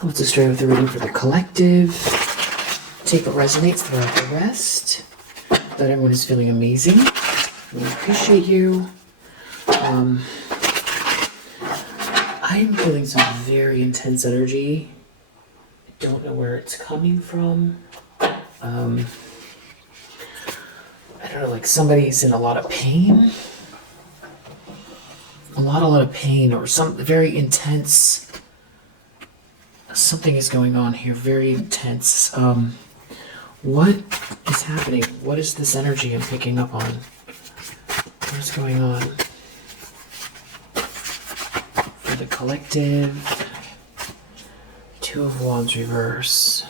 Let's just start with the reading for the collective. Take what resonates, throw out the rest. That everyone is feeling amazing. We appreciate you. I am feeling some very intense energy. I don't know where it's coming from. I don't know, like somebody's in a lot of pain. A lot of pain, or some very intense. Something is going on here, very intense. What is happening? What is this energy I'm picking up on? What's going on? For the collective, Two of Wands reverse.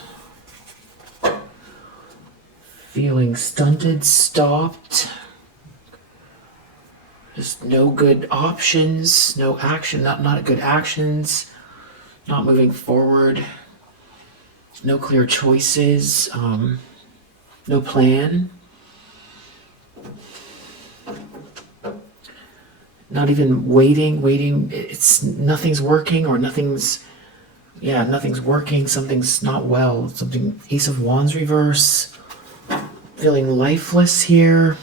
Feeling stunted, stopped. Just no good options, no action, not good actions, not moving forward, no clear choices, no plan. Not even waiting, it's nothing's working, or nothing's working, something's not well, something, Ace of Wands reverse, feeling lifeless here,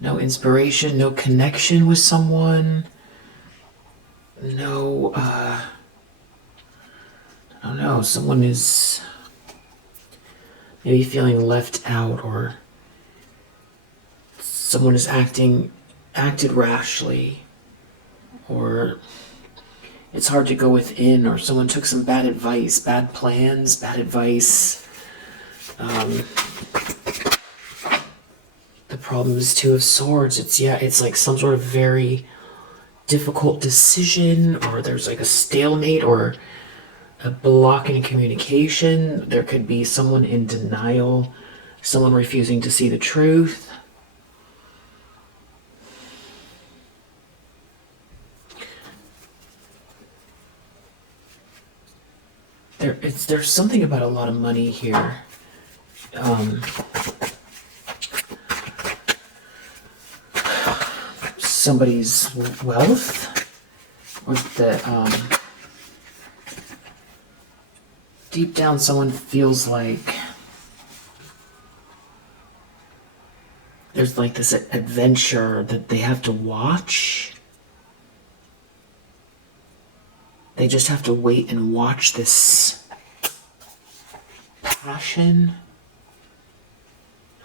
no inspiration, no connection with someone, no, I don't know, someone is maybe feeling left out, or someone is acted rashly, or it's hard to go within, or someone took some bad advice, bad plans, bad advice. The problem is Two of Swords. It's like some sort of very difficult decision, or there's like a stalemate, or a block in communication. There could be someone in denial, someone refusing to see the truth. There's something about a lot of money here. Somebody's wealth, or that deep down someone feels like there's like this adventure that they have to watch. They just have to wait and watch this passion.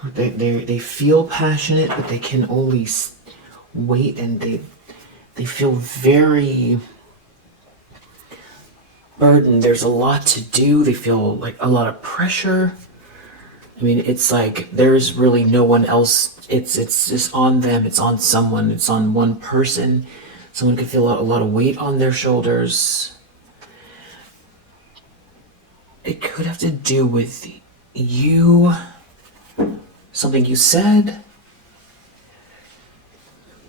They feel passionate, but they can only wait, and they feel very burdened. There's a lot to do. They feel like a lot of pressure. I mean, it's like there's really no one else. It's just on them. It's on someone. It's on one person. Someone could feel a lot of weight on their shoulders. It could have to do with you, something you said,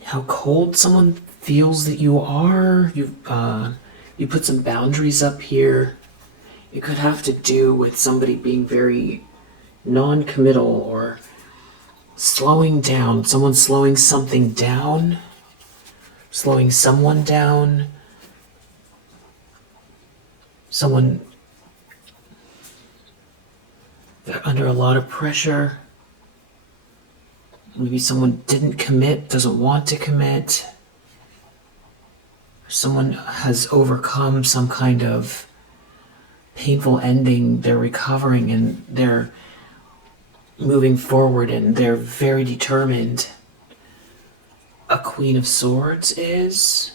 how cold someone feels that you are. You put some boundaries up here. It could have to do with somebody being very non-committal, or slowing down. Someone slowing something down. Slowing someone down. Someone under a lot of pressure. Maybe someone didn't commit, doesn't want to commit. Someone has overcome some kind of painful ending. They're recovering, and they're moving forward, and they're very determined. A Queen of Swords is,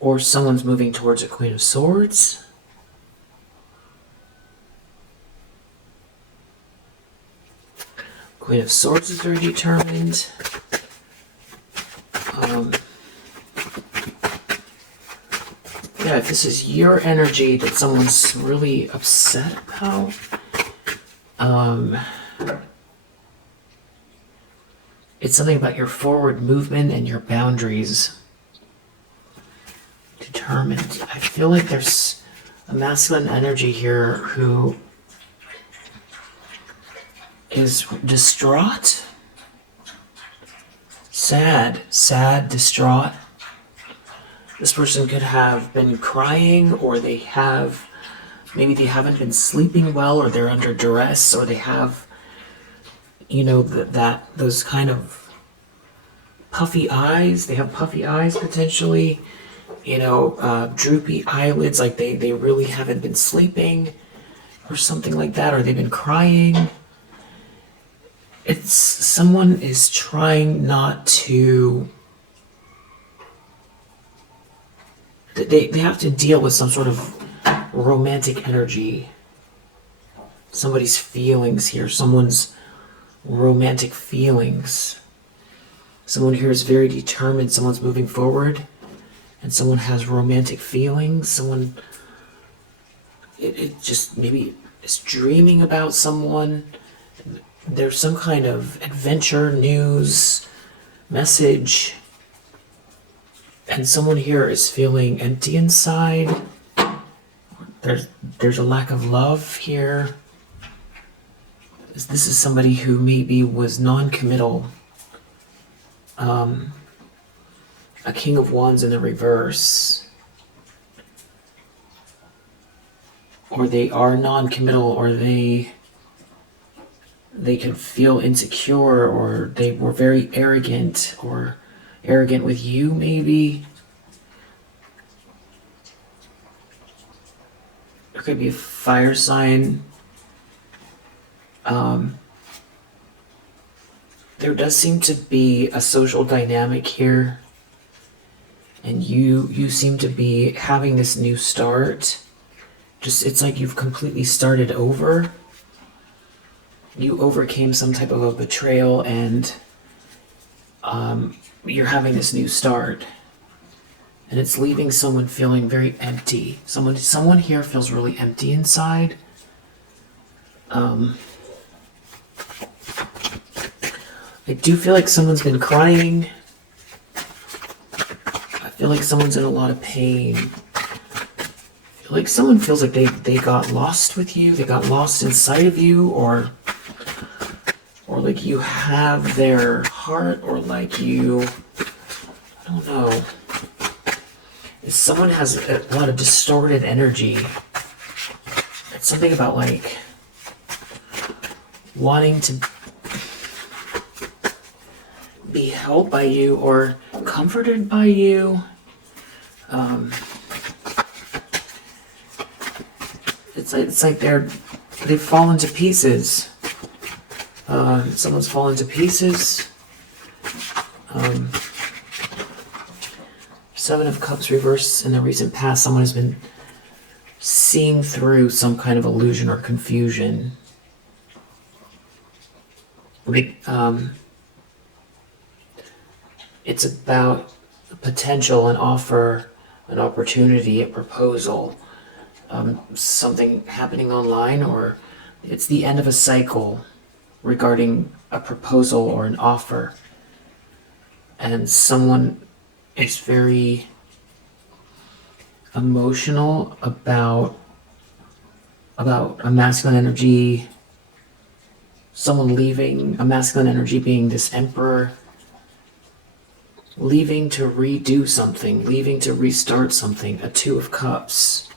or someone's moving towards a Queen of Swords. Queen of Swords is very determined. Yeah, if this is your energy that someone's really upset about, it's something about your forward movement and your boundaries. Determined. I feel like there's a masculine energy here who is distraught, sad, distraught. This person could have been crying, or maybe they haven't been sleeping well, or they're under duress, or they have, those kind of puffy eyes. They have puffy eyes potentially, droopy eyelids, like they really haven't been sleeping or something like that, or they've been crying. It's someone is trying not to. They have to deal with some sort of romantic energy. Somebody's feelings here. Someone's romantic feelings. Someone here is very determined. Someone's moving forward. And someone has romantic feelings. Someone, it just maybe is dreaming about someone. There's some kind of adventure, news, message. And someone here is feeling empty inside. There's a lack of love here. This is somebody who maybe was non-committal. A King of Wands in the reverse. Or they are non-committal, or they could feel insecure, or they were very arrogant, or arrogant with you, maybe. There could be a fire sign. There does seem to be a social dynamic here, and you seem to be having this new start. It's like you've completely started over. You overcame some type of a betrayal, and you're having this new start, and it's leaving someone feeling very empty. Someone here feels really empty inside. I do feel like someone's been crying. I feel like someone's in a lot of pain. I feel like someone feels like they got lost with you. They got lost inside of you, or like you have their heart, or like you, I don't know. Someone has a lot of distorted energy. It's something about like wanting to be held by you or comforted by you. It's like they've fallen to pieces. Someone's fallen to pieces. Seven of Cups reverse in the recent past. Someone has been seeing through some kind of illusion or confusion. It's about a potential, an offer, an opportunity, a proposal, something happening online, or it's the end of a cycle regarding a proposal or an offer. And someone is very emotional about a masculine energy, someone leaving, a masculine energy being this emperor, leaving to redo something, leaving to restart something, a Two of Cups.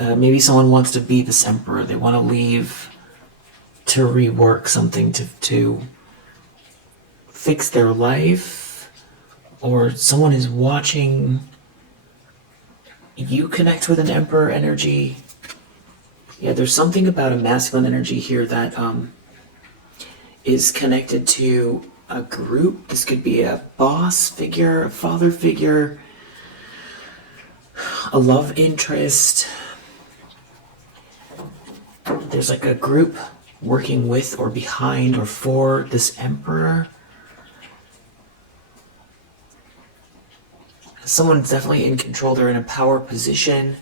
Maybe someone wants to be this emperor. They want to leave to rework something, to fix their life, or someone is watching you connect with an emperor energy. Yeah, there's something about a masculine energy here that is connected to a group. This could be a boss figure, a father figure, a love interest. There's like a group working with or behind or for this emperor. Someone's definitely in control. They're in a power position.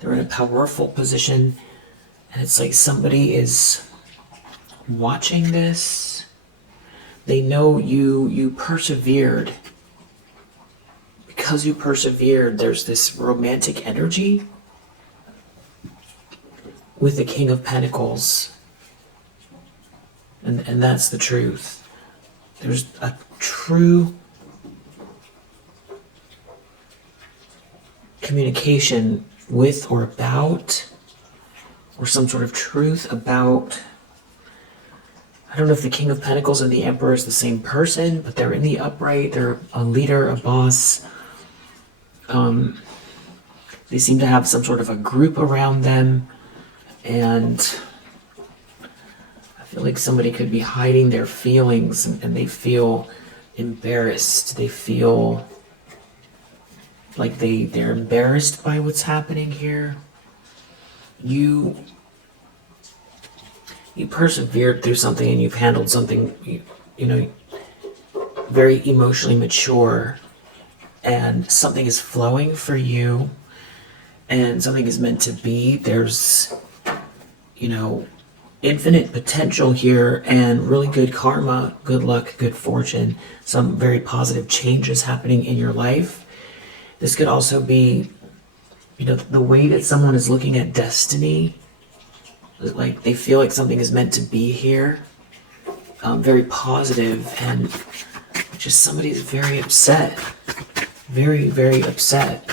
They're in a powerful position. And it's like somebody is watching this. They know you persevered. Because you persevered, there's this romantic energy with the King of Pentacles. And that's the truth. There's a true communication with or about, or some sort of truth about. I don't know if the King of Pentacles and the Emperor is the same person, but they're in the upright. They're a leader, a boss. They seem to have some sort of a group around them, and I feel like somebody could be hiding their feelings, and they feel embarrassed. They feel like they're embarrassed by what's happening here. You persevered through something, and you've handled something, you know, very emotionally mature, and something is flowing for you, and something is meant to be. There's, infinite potential here, and really good karma, good luck, good fortune, some very positive changes happening in your life. This could also be, the way that someone is looking at destiny, like they feel like something is meant to be here, very positive, and just somebody's very upset, very, very upset.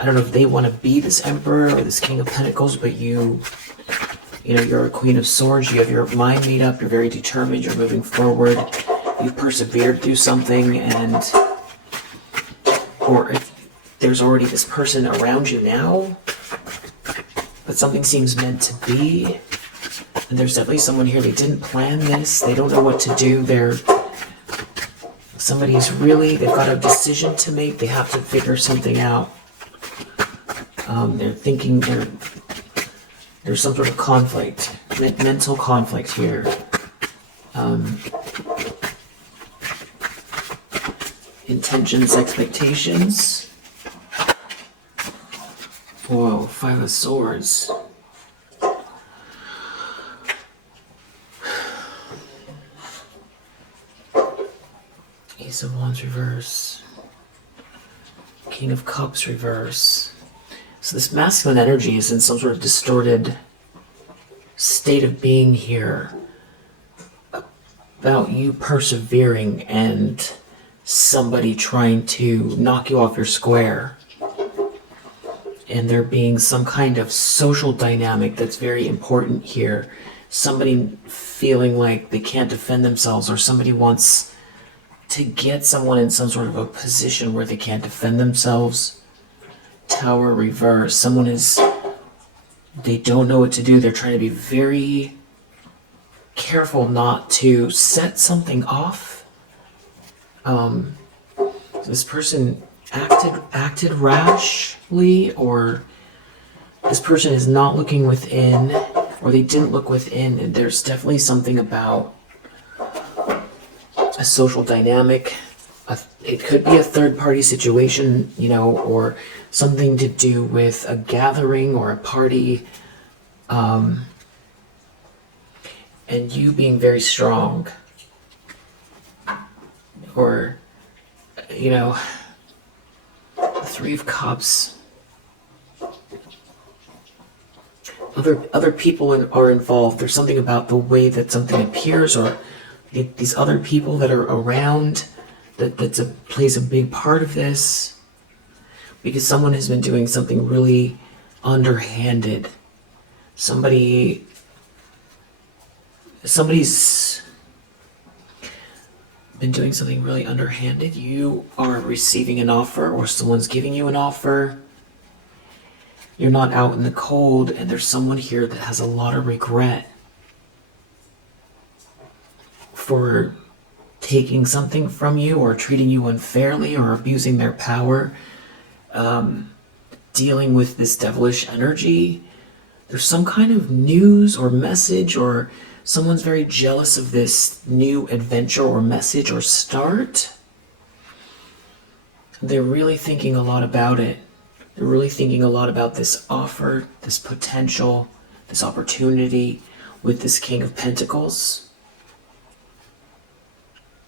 I don't know if they want to be this Emperor or this King of Pentacles, but you're a Queen of Swords. You have your mind made up. You're very determined. You're moving forward. You've persevered through something, or if there's already this person around you now, but something seems meant to be. And there's definitely someone here. They didn't plan this. They don't know what to do. They've got a decision to make. They have to figure something out. They're thinking there's some sort of conflict, mental conflict here. Intentions, expectations. Whoa, 5 of Swords. Ace of Wands reverse. King of Cups reverse. So this masculine energy is in some sort of distorted state of being here, about you persevering and somebody trying to knock you off your square. And there being some kind of social dynamic that's very important here. Somebody feeling like they can't defend themselves, or somebody wants to get someone in some sort of a position where they can't defend themselves. Tower reverse. They don't know what to do. They're trying to be very careful not to set something off. This person acted rashly, or this person is not looking within, or they didn't look within. And there's definitely something about a social dynamic. It could be a third-party situation, or something to do with a gathering or a party, and you being very strong, or, the 3 of Cups. Other people are involved. There's something about the way that something appears, or these other people that are around that plays a big part of this, because someone has been doing something really underhanded. Somebody's been doing something really underhanded. You are receiving an offer, or someone's giving you an offer. You're not out in the cold, and there's someone here that has a lot of regret for taking something from you, or treating you unfairly, or abusing their power, dealing with this devilish energy. There's some kind of news or message, or someone's very jealous of this new adventure or message or start. They're really thinking a lot about it. They're really thinking a lot about this offer, this potential, this opportunity with this King of Pentacles.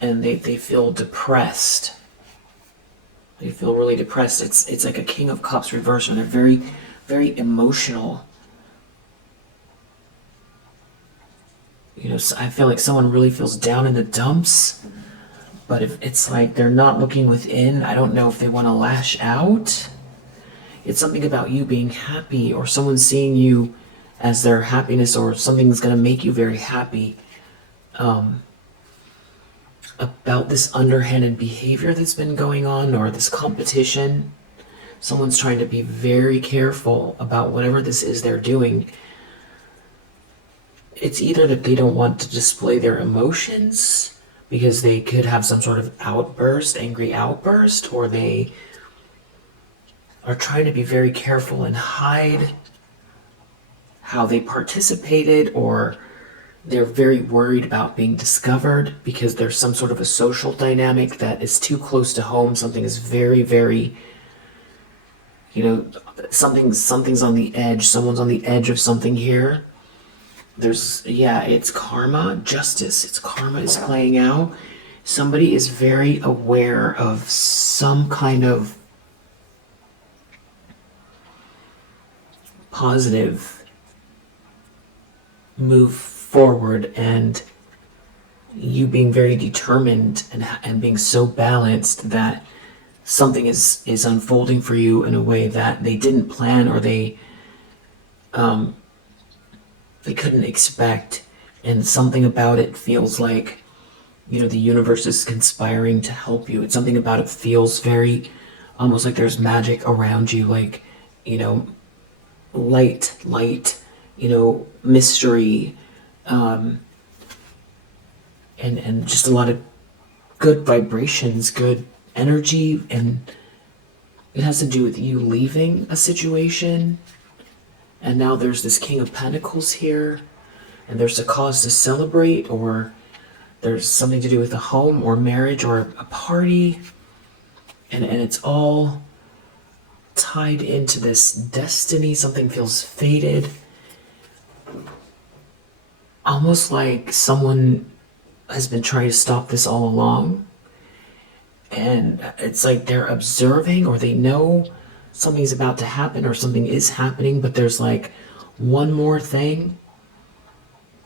And they feel depressed. They feel really depressed. It's like a King of Cups reverse, and they're very, very emotional. I feel like someone really feels down in the dumps, but if it's like they're not looking within, I don't know if they want to lash out. It's something about you being happy, or someone seeing you as their happiness, or something's going to make you very happy. About this underhanded behavior that's been going on, or this competition. Someone's trying to be very careful about whatever this is they're doing. It's either that they don't want to display their emotions because they could have some sort of outburst, angry outburst, or they are trying to be very careful and hide how they participated, or they're very worried about being discovered because there's some sort of a social dynamic that is too close to home. Something is very, very, something's on the edge. Someone's on the edge of something here. It's karma, justice. It's karma is playing out. Somebody is very aware of some kind of positive move forward, and you being very determined and being so balanced that something is unfolding for you in a way that they didn't plan, or they couldn't expect, and something about it feels like the universe is conspiring to help you. It's something about it feels very almost like there's magic around you, like light, mystery, and just a lot of good vibrations, good energy, and it has to do with you leaving a situation. And now there's this King of Pentacles here, and there's a cause to celebrate, or there's something to do with a home or marriage or a party, and it's all tied into this destiny. Something feels fated, almost like someone has been trying to stop this all along, and it's like they're observing, or they know something's about to happen, or something is happening, but there's like one more thing,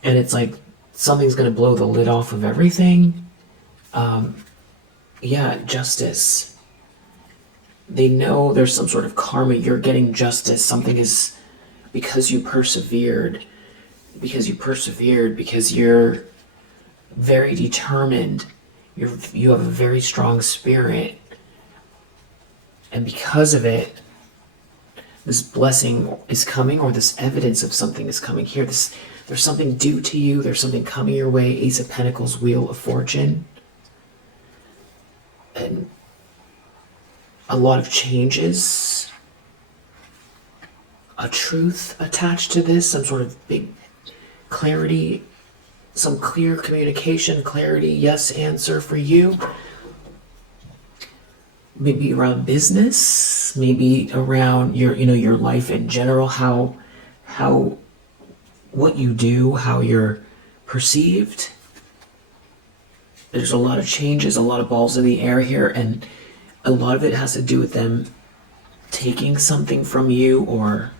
and it's like something's going to blow the lid off of everything. Justice. They know there's some sort of karma. You're getting justice. Something is because you persevered, because you're very determined. You have a very strong spirit, and because of it, this blessing is coming, or this evidence of something is coming here. There's something due to you. There's something coming your way. Ace of Pentacles, Wheel of Fortune, and a lot of changes, a truth attached to this, some sort of big clarity, some clear communication, clarity, yes answer for you. Maybe around business, maybe around your life in general, how what you do, how you're perceived. There's a lot of changes, a lot of balls in the air here, and a lot of it has to do with them taking something from you, or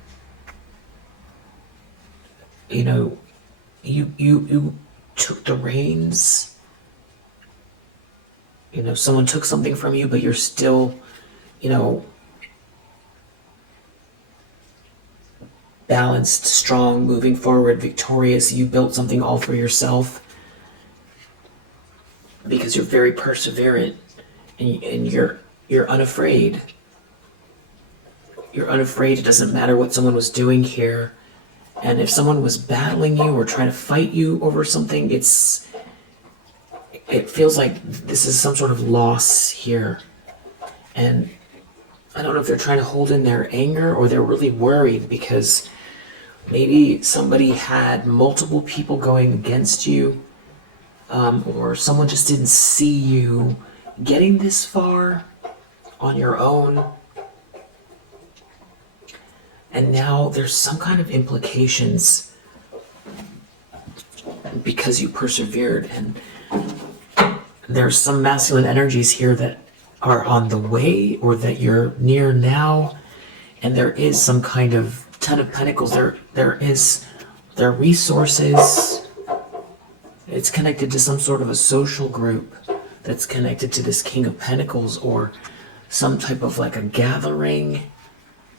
you took the reins. Someone took something from you, but you're still, balanced, strong, moving forward, victorious. You built something all for yourself because you're very perseverant, and you're unafraid. You're unafraid. It doesn't matter what someone was doing here. And if someone was battling you or trying to fight you over something, it feels like this is some sort of loss here. And I don't know if they're trying to hold in their anger, or they're really worried because maybe somebody had multiple people going against you, or someone just didn't see you getting this far on your own. And now there's some kind of implications because you persevered, and there's some masculine energies here that are on the way, or that you're near now, and there is some kind of Ten of Pentacles. There are resources, It's connected to some sort of a social group that's connected to this King of Pentacles, or some type of like a gathering,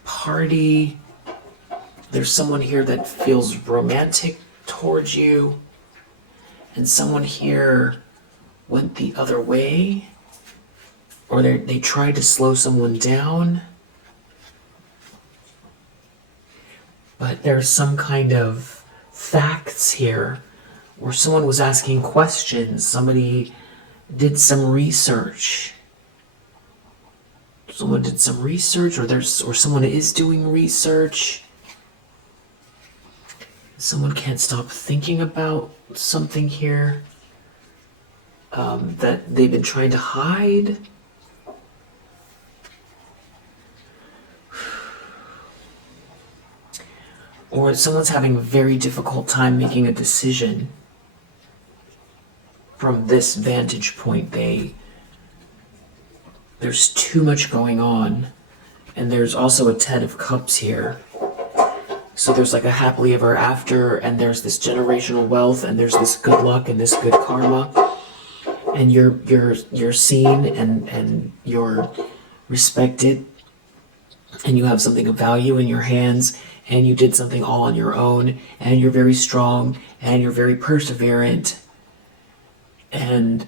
party. There's someone here that feels romantic towards you, and someone here went the other way, or they tried to slow someone down. But there's some kind of facts here where someone was asking questions. Somebody did some research. Someone did some research, or someone is doing research. Someone can't stop thinking about something here that they've been trying to hide. Or someone's having a very difficult time making a decision from this vantage point. There's too much going on, and there's also a Ten of Cups here. So there's like a happily ever after, and there's this generational wealth, and there's this good luck and this good karma, and you're seen and you're respected, and you have something of value in your hands, and you did something all on your own, and you're very strong, and you're very perseverant, and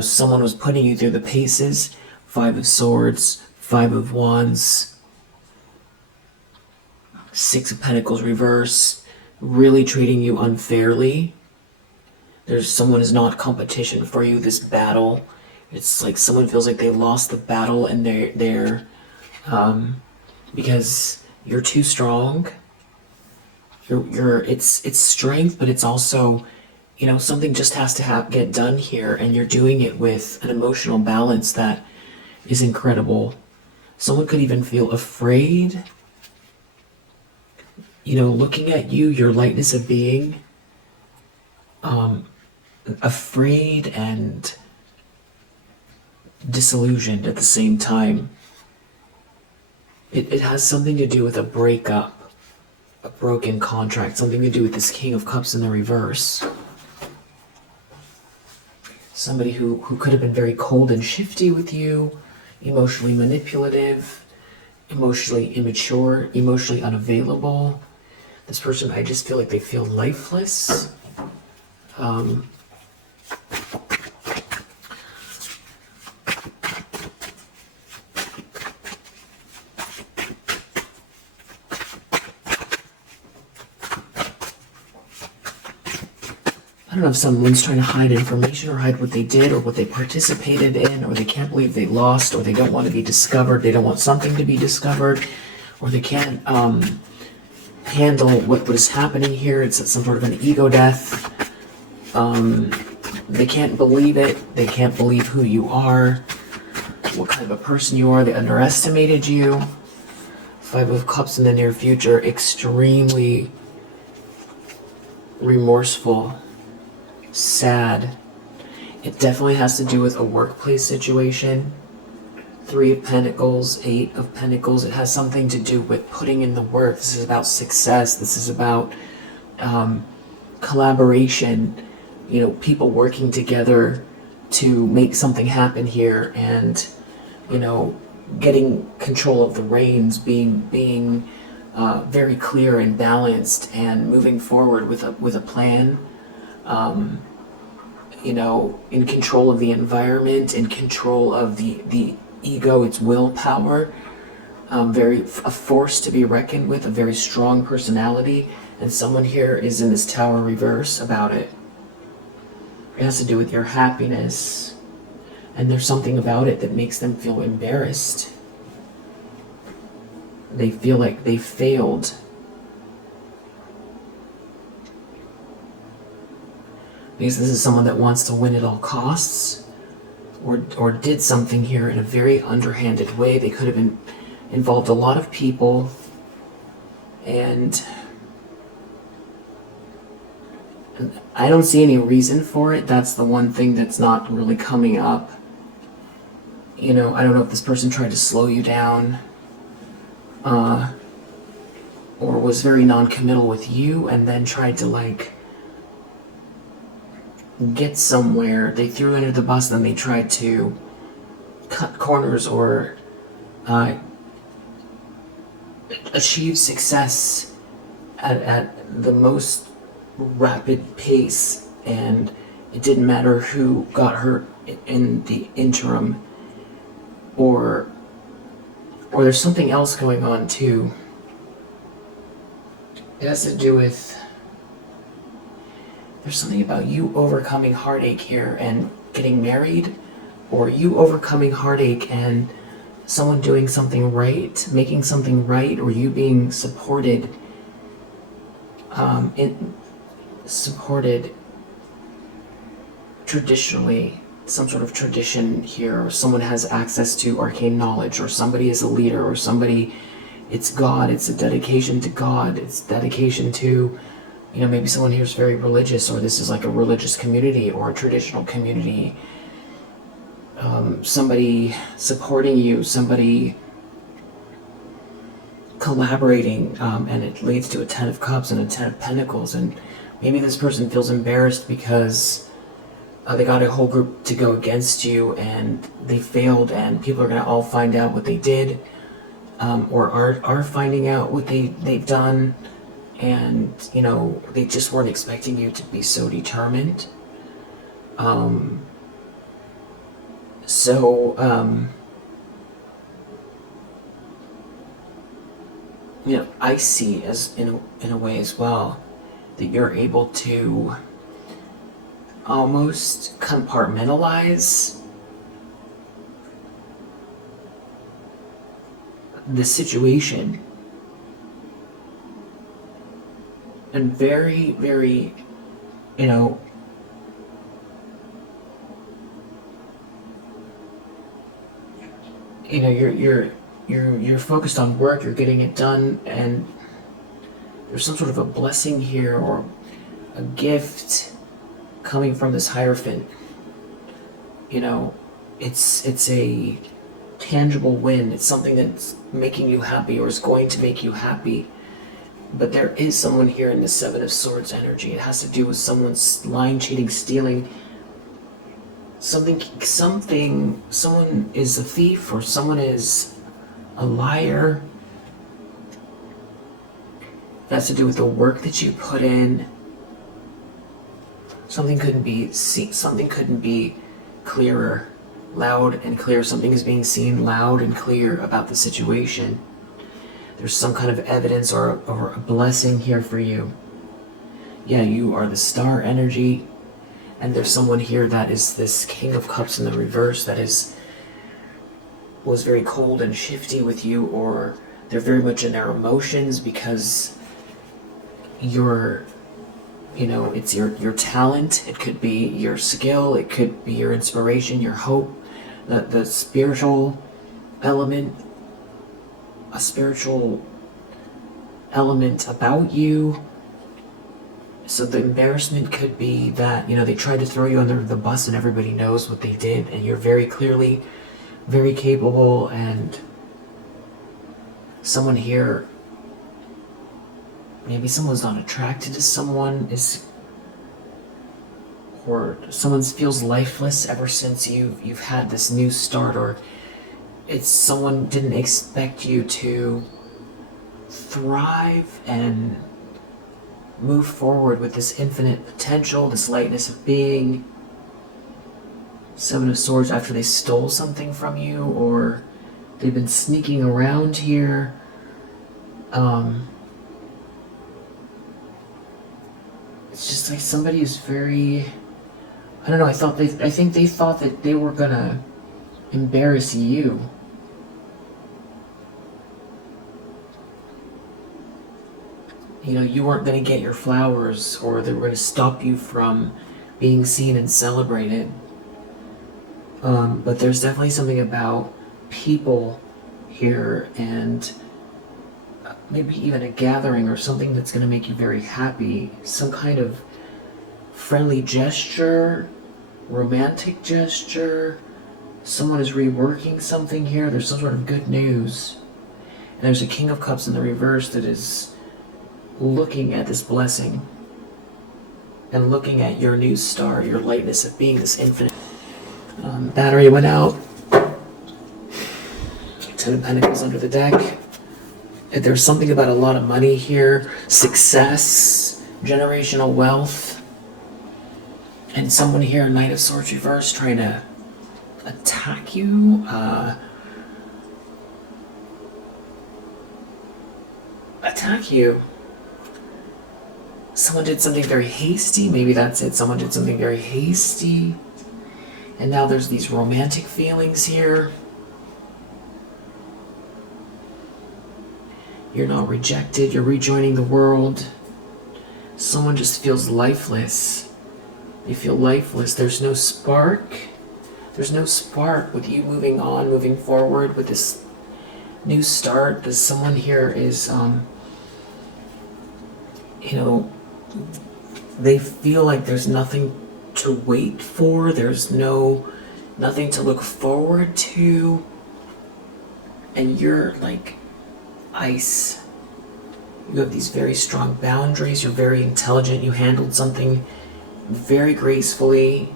someone was putting you through the paces. Five of Swords, Five of Wands, Six of Pentacles reverse, really treating you unfairly. There's someone is not competition for you, this battle. It's like someone feels like they lost the battle, and they're because you're too strong. It's strength, but it's also, something just has to get done here, and you're doing it with an emotional balance that is incredible. Someone could even feel afraid, looking at you, your lightness of being, afraid and disillusioned at the same time. It has something to do with a breakup, a broken contract, something to do with this King of Cups in the reverse. Somebody who could have been very cold and shifty with you, emotionally manipulative, emotionally immature, emotionally unavailable. This person, I just feel like they feel lifeless. I don't know if someone's trying to hide information or hide what they did or what they participated in, or they can't believe they lost, or they don't want to be discovered, they don't want something to be discovered, or they can't handle what was happening here. It's some sort of an ego death. They can't believe it. They can't believe who you are, what kind of a person you are. They underestimated you. Five of Cups in the near future, extremely remorseful, sad. It definitely has to do with a workplace situation. Three of Pentacles, Eight of Pentacles. It has something to do with putting in the work. This is about success. This is about collaboration. People working together to make something happen here, and getting control of the reins, being very clear and balanced, and moving forward with a plan. In control of the environment, in control of the ego, its willpower, a force to be reckoned with, a very strong personality, and someone here is in this Tower reverse about it. It has to do with your happiness, and there's something about it that makes them feel embarrassed. They feel like they failed. Because this is someone that wants to win at all costs, or did something here in a very underhanded way. They could have involved a lot of people, and I don't see any reason for it. That's the one thing that's not really coming up. I don't know if this person tried to slow you down, or was very non-committal with you, and then tried to get somewhere. They threw under the bus, then they tried to cut corners or achieve success at the most rapid pace, and it didn't matter who got hurt in the interim, or there's something else going on too. It has to do with, there's something about you overcoming heartache here and getting married, or you overcoming heartache and someone doing something right, making something right, or you being supported, supported traditionally, some sort of tradition here, or someone has access to arcane knowledge, or somebody is a leader, or somebody, it's God, it's a dedication to God, it's dedication to, maybe someone here is very religious, or this is like a religious community or a traditional community. Somebody supporting you, somebody collaborating, and it leads to a 10 of Cups and a 10 of Pentacles, and maybe this person feels embarrassed because they got a whole group to go against you and they failed, and people are going to all find out what they did, or are finding out what they've done, and they just weren't expecting you to be so determined. I see as in a way as well that you're able to almost compartmentalize the situation, and very, very, you're focused on work, you're getting it done, and there's some sort of a blessing here or a gift coming from this Hierophant. It's a tangible win. It's something that's making you happy or is going to make you happy. But there is someone here in the Seven of Swords energy. It has to do with someone's lying, cheating, stealing. Someone is a thief, or someone is a liar. It has to do with the work that you put in. Something couldn't be clearer, loud and clear. Something is being seen loud and clear about the situation. There's some kind of evidence or a blessing here for you. Yeah, you are the star energy, and there's someone here that is this King of Cups in the reverse that was very cold and shifty with you, or they're very much in their emotions because it's your talent, it could be your skill, it could be your inspiration, your hope, the spiritual element, a spiritual element about you. So the embarrassment could be that, they tried to throw you under the bus and everybody knows what they did, and you're very clearly very capable, and someone here, maybe someone's not attracted to someone, or someone feels lifeless ever since you've had this new start, or it's someone didn't expect you to thrive and move forward with this infinite potential, this lightness of being. Seven of Swords after they stole something from you, or they've been sneaking around here. It's just like somebody is very, I don't know, I think they thought that they were gonna embarrass you. You weren't gonna get your flowers, or they were gonna stop you from being seen and celebrated. But there's definitely something about people here, and maybe even a gathering or something that's going to make you very happy. Some kind of friendly gesture, romantic gesture. Someone is reworking something here. There's some sort of good news. And there's a King of Cups in the reverse that is looking at this blessing. and looking at your new star, your lightness of being, this infinite. Battery went out. 10 of Pentacles under the deck. There's something about a lot of money here, success, generational wealth, and someone here, Knight of Swords reverse, trying to attack you. Attack you. Someone did something very hasty. Maybe that's it. Someone did something very hasty. And now there's these romantic feelings here. You're not rejected. You're rejoining the world. Someone just feels lifeless. They feel lifeless. There's no spark. There's no spark with you moving on, moving forward with this new start. This someone here is, they feel like there's nothing to wait for. There's nothing to look forward to. And you're like ice. You have these very strong boundaries. You're very intelligent. You handled something very gracefully.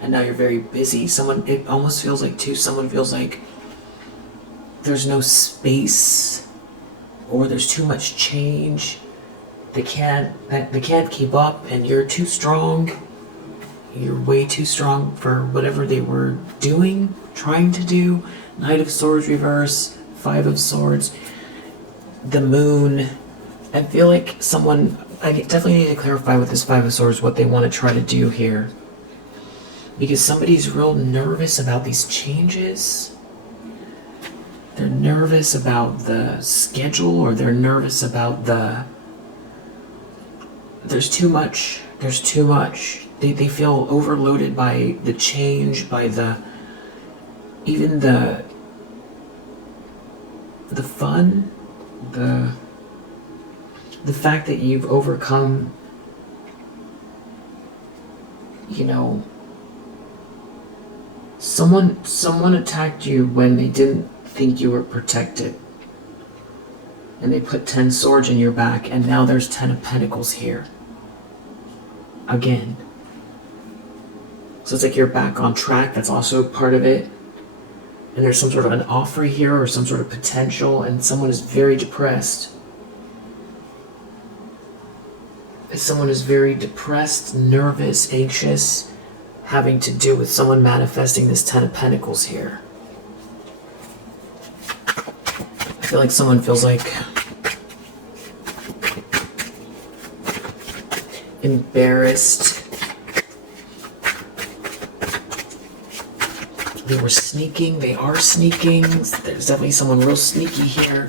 And now you're very busy. It almost feels like too, someone feels like there's no space or there's too much change. They can't keep up, and you're too strong. You're way too strong for whatever they were doing, trying to do. Knight of Swords reverse, 5 of Swords, the Moon. I feel like I definitely need to clarify with this 5 of Swords what they want to try to do here. Because somebody's real nervous about these changes. They're nervous about the schedule, or they're nervous about there's too much. There's too much. They feel overloaded by the change, by even the fun, the fact that you've overcome, someone attacked you when they didn't think you were protected. And they put 10 swords in your back, and now there's 10 of Pentacles here. Again. So it's like you're back on track. That's also part of it. And there's some sort of an offer here, or some sort of potential, and someone is very depressed. Someone is very depressed, nervous, anxious, having to do with someone manifesting this 10 of Pentacles here. I feel like someone feels like embarrassed. They were sneaking. They are sneaking. There's definitely someone real sneaky here.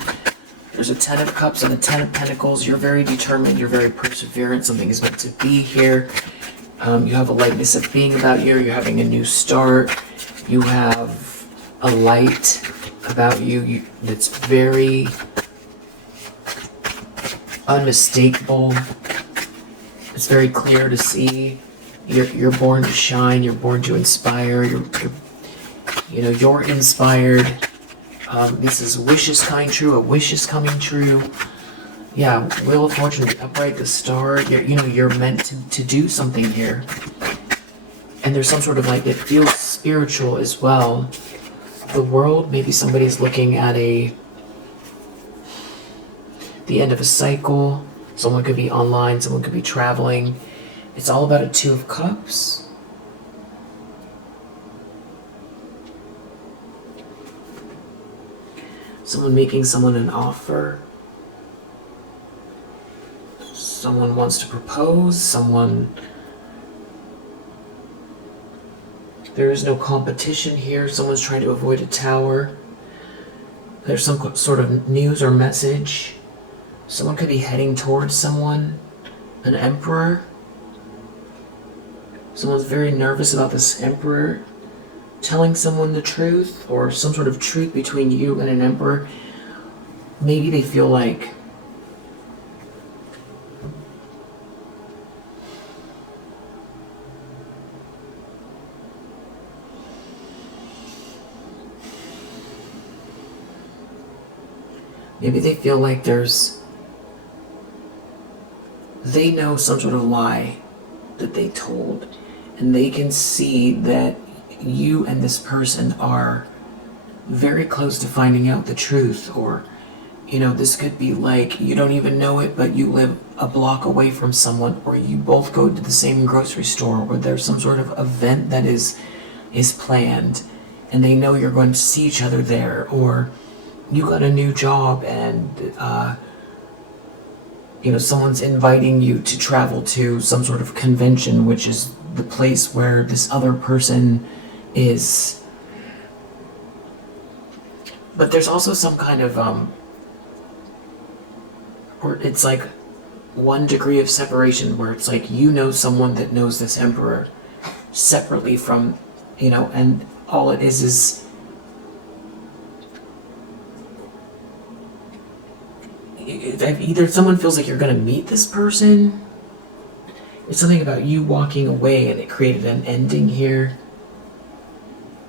There's a 10 of Cups and a 10 of Pentacles. You're very determined. You're very perseverant. Something is meant to be here. You have a lightness of being about you. You're having a new start. You have a light about you that's very unmistakable. It's very clear to see. You're born to shine. You're born to inspire. You're inspired. This is wishes coming true. A wish is coming true. Yeah, Wheel of Fortune, the upright, the star. You're meant to do something here. And there's some sort of it feels spiritual as well. The world, maybe somebody's looking at the end of a cycle. Someone could be online, someone could be traveling. It's all about a 2 of Cups. Someone making someone an offer. Someone wants to propose, there is no competition here. Someone's trying to avoid a tower. There's some sort of news or message. Someone could be heading towards someone. An emperor. Someone's very nervous about this emperor telling someone the truth, or some sort of truth between you and an emperor. Maybe they feel like they know some sort of lie that they told, and they can see that you and this person are very close to finding out the truth. Or, you know, this could be like you don't even know it, but you live a block away from someone, or you both go to the same grocery store, or there's some sort of event that is planned and they know you're going to see each other there. Or you got a new job and you know, someone's inviting you to travel to some sort of convention, which is the place where this other person is. But there's also some kind of or it's like 1 degree of separation, where it's like you know someone that knows this emperor separately from, you know, and all it is either someone feels like you're going to meet this person. It's something about you walking away and it created an ending here.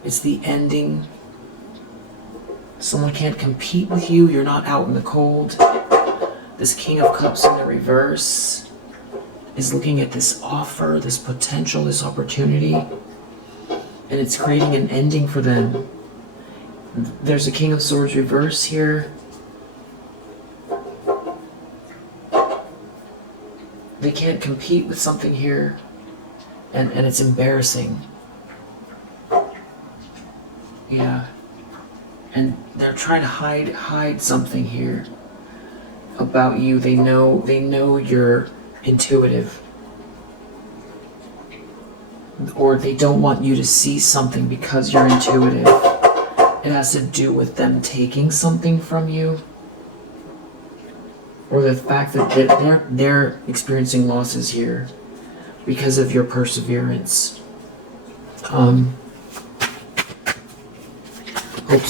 It's the ending. Someone can't compete with you. You're not out in the cold. This King of Cups in the reverse is looking at this offer, this potential, this opportunity, and it's creating an ending for them. There's a King of Swords reverse here. They can't compete with something here, and it's embarrassing. Yeah. And they're trying to hide something here about you. They know you're intuitive. Or they don't want you to see something because you're intuitive. It has to do with them taking something from you. Or the fact that they're experiencing losses here because of your perseverance. Hopes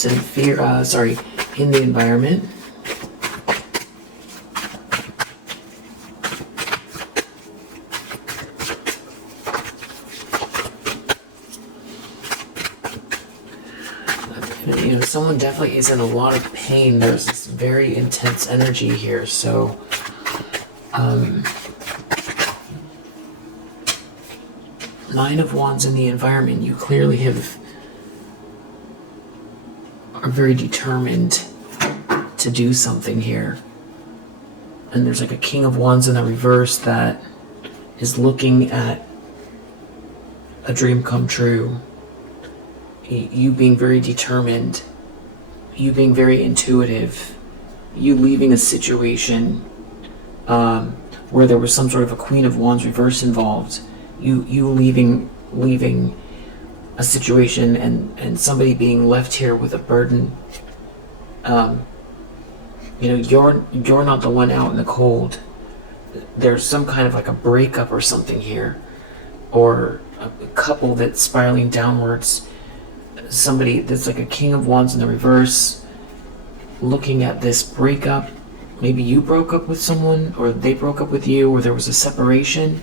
and fear, in the environment. You know, someone definitely is in a lot of pain. There's this very intense energy here, so Nine of Wands in the environment, you clearly are very determined to do something here. And there's like a King of Wands in the reverse that is looking at a dream come true. You being very determined, you being very intuitive, you leaving a situation where there was some sort of a Queen of Wands reverse involved, you leaving a situation and somebody being left here with a burden. You know, you're not the one out in the cold. There's some kind of like a breakup or something here, or a couple that's spiraling downwards. Somebody that's like a King of Wands in the reverse looking at this breakup. Maybe you broke up with someone, or they broke up with you, or there was a separation.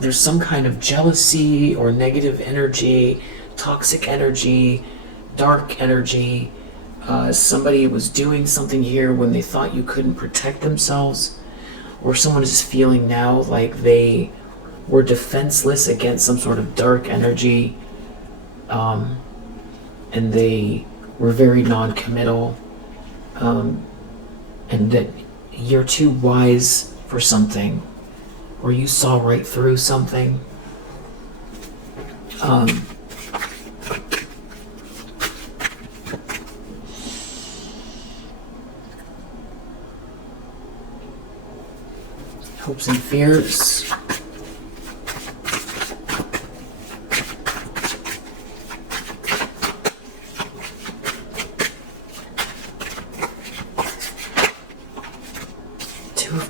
There's some kind of jealousy or negative energy, toxic energy, dark energy. Somebody was doing something here when they thought you couldn't protect themselves, or someone is feeling now like they were defenseless against some sort of dark energy. And they were very non-committal, and that you're too wise for something, or you saw right through something. Hopes and fears.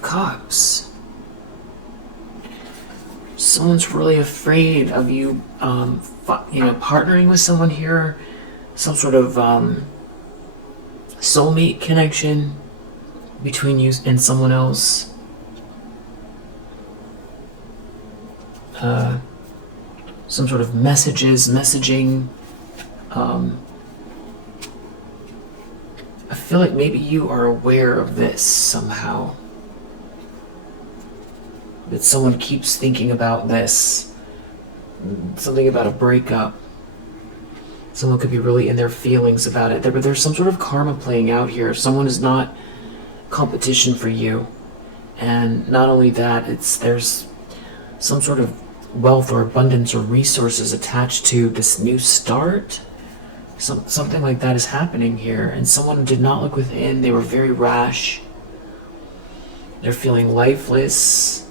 Cups. Someone's really afraid of you, partnering with someone here. Some sort of soulmate connection between you and someone else. Some sort of messaging. I feel like maybe you are aware of this somehow. that someone keeps thinking about this. Something about a breakup. Someone could be really in their feelings about it. But there's some sort of karma playing out here. Someone is not competition for you. And not only that, there's some sort of wealth or abundance or resources attached to this new start. Something like that is happening here. And someone did not look within. They were very rash. They're feeling lifeless.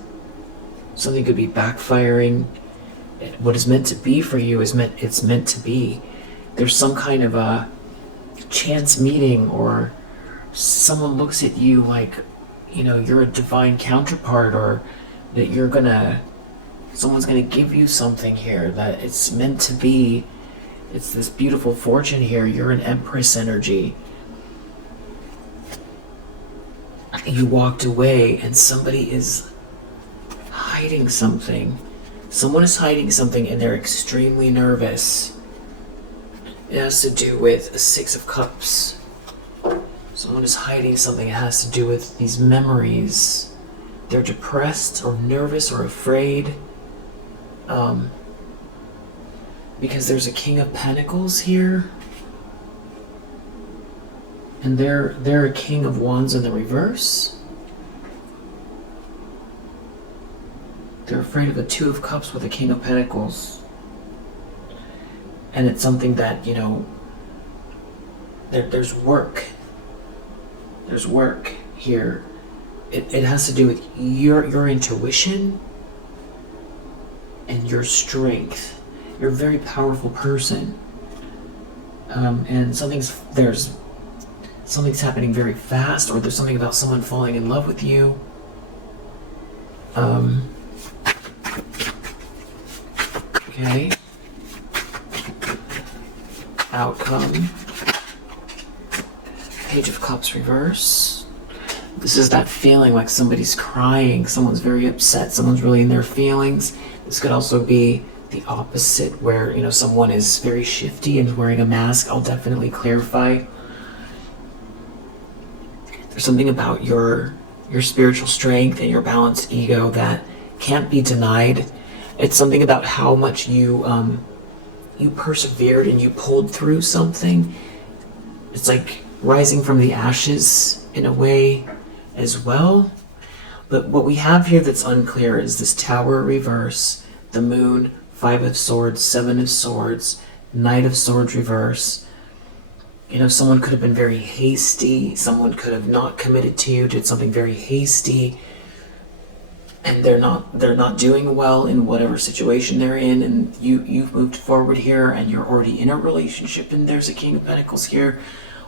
Something could be backfiring. What is meant to be for you it's meant to be. There's some kind of a chance meeting, or someone looks at you like, you're a divine counterpart, or that someone's gonna give you something here, that it's meant to be. It's this beautiful fortune here. You're an empress energy. You walked away and somebody is hiding something. Someone is hiding something and they're extremely nervous. It has to do with a 6 of Cups. Someone is hiding something. It has to do with these memories. They're depressed or nervous or afraid. Because there's a King of Pentacles here. And they're a King of Wands in the reverse. They're afraid of a 2 of Cups with a King of Pentacles. And it's something that, there's work. There's work here. It has to do with your intuition and your strength. You're a very powerful person. And something's happening very fast, or there's something about someone falling in love with you. Okay. Outcome. Page of Cups reverse. This is that feeling like somebody's crying, someone's very upset, someone's really in their feelings. This could also be the opposite, where someone is very shifty and wearing a mask. I'll definitely clarify. There's something about your spiritual strength and your balanced ego that can't be denied. It's something about how much you persevered and you pulled through something. It's like rising from the ashes in a way as well. But what we have here that's unclear is this Tower reverse, the Moon, 5 of Swords, 7 of Swords, Knight of Swords reverse. Someone could have been very hasty. Someone could have not committed to you, did something very hasty, and they're not doing well in whatever situation they're in. And you've moved forward here, and you're already in a relationship. And there's a King of Pentacles here,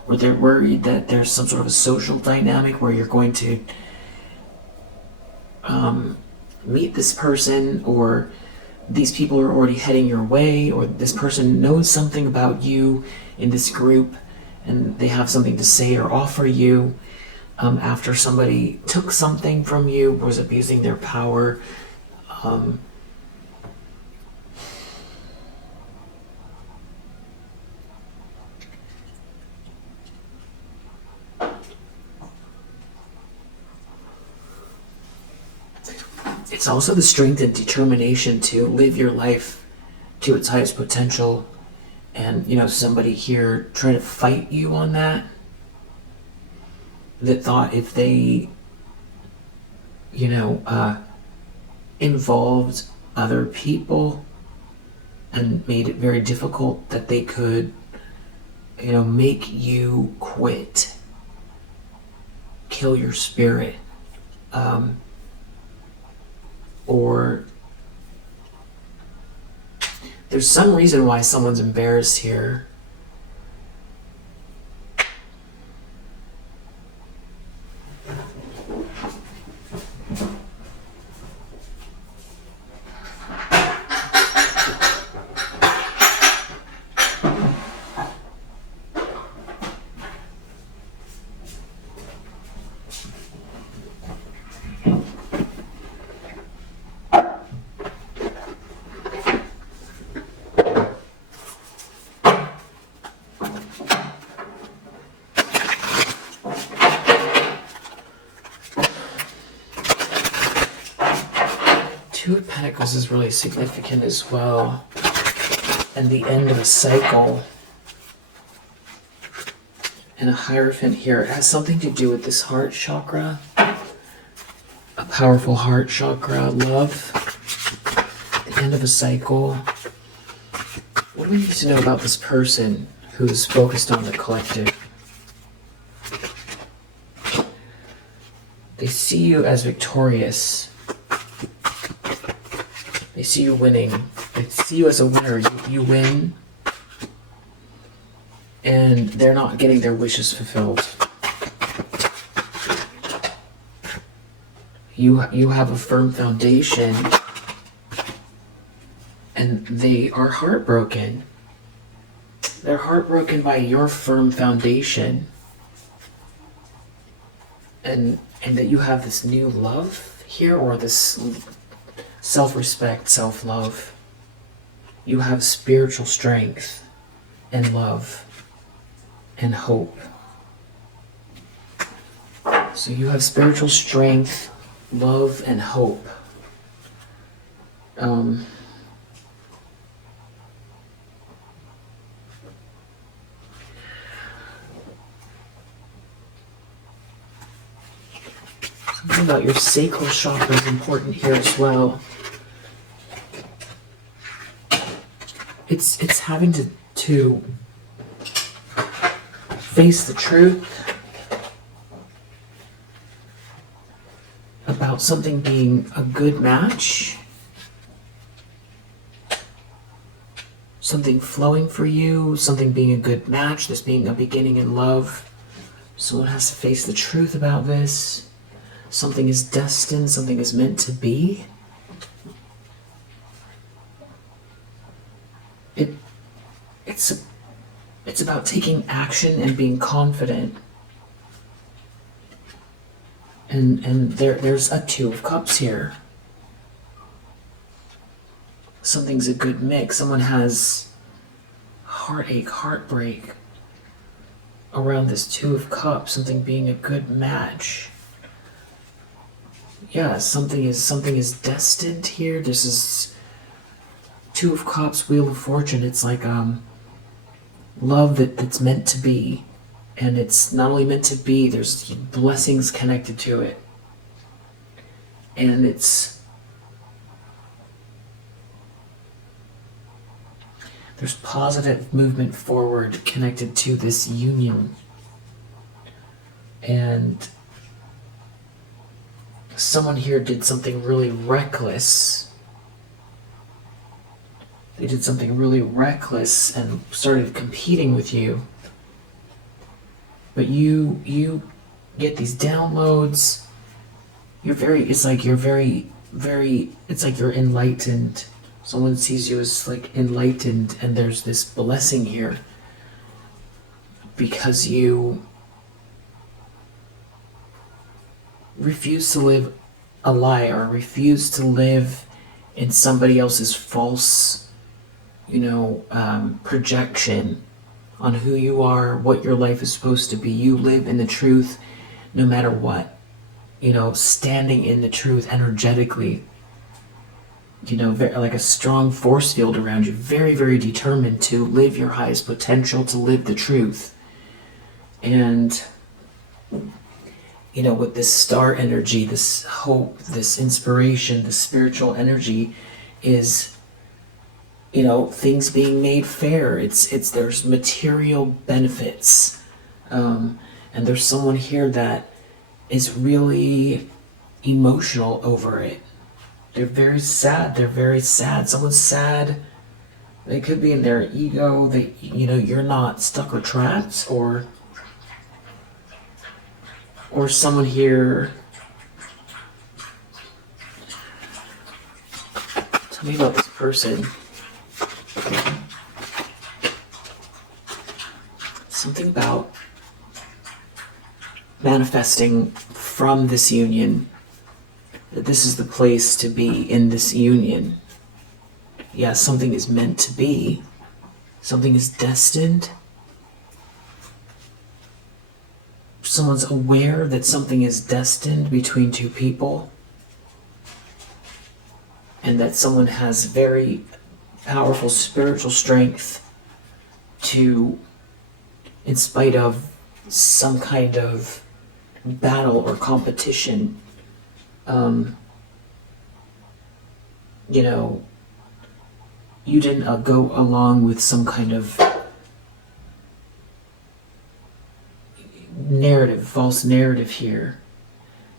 where they're worried that there's some sort of a social dynamic where you're going to meet this person, or these people are already heading your way, or this person knows something about you in this group and they have something to say or offer you after somebody took something from you, was abusing their power. It's also the strength and determination to live your life to its highest potential. And, somebody here try to fight you on that thought if they, involved other people and made it very difficult, that they could, make you quit, kill your spirit, or there's some reason why someone's embarrassed here. Pentacles is really significant as well. And the end of a cycle. And a Hierophant here. It has something to do with this heart chakra. A powerful heart chakra. Love. The end of a cycle. What do we need to know about this person who's focused on the collective? They see you as victorious. They see you winning. They see you as a winner. You win. And they're not getting their wishes fulfilled. You have a firm foundation. And they are heartbroken. They're heartbroken by your firm foundation. And that you have this new love here, or this self-respect, self-love. You have spiritual strength and love and hope. So you have spiritual strength, love, and hope. Something about your sacral chakra is important here as well. It's having to face the truth about something being a good match, something flowing for you, something being a good match, this being a beginning in love. Someone has to face the truth about this. Something is destined, something is meant to be. It's about taking action and being confident. And there's a Two of Cups here. Something's a good mix. Someone has heartache, heartbreak around this Two of Cups, something being a good match. Yeah, something is destined here. This is Two of Cups, Wheel of Fortune. It's like love that's meant to be. And it's not only meant to be, there's blessings connected to it. And there's positive movement forward connected to this union. And someone here did something really reckless. They did something really reckless and started competing with you. But you get these downloads. It's like you're enlightened. Someone sees you as like enlightened, and there's this blessing here. Because you refuse to live a lie, or refuse to live in somebody else's false projection on who you are, what your life is supposed to be. You live in the truth no matter what. Standing in the truth energetically. Like a strong force field around you. Very, very determined to live your highest potential, to live the truth. And, with this star energy, this hope, this inspiration, this spiritual energy is things being made fair. There's material benefits. And there's someone here that is really emotional over it. They're very sad. Someone's sad. They could be in their ego that, you're not stuck or trapped, or someone here. Tell me about this person. Something about manifesting from this union, that this is the place to be in this union. Yeah, something is meant to be. Something is destined. Someone's aware that something is destined between two people. and that someone has very powerful spiritual strength to, in spite of some kind of battle or competition, you know, you didn't go along with some kind of narrative, false narrative here.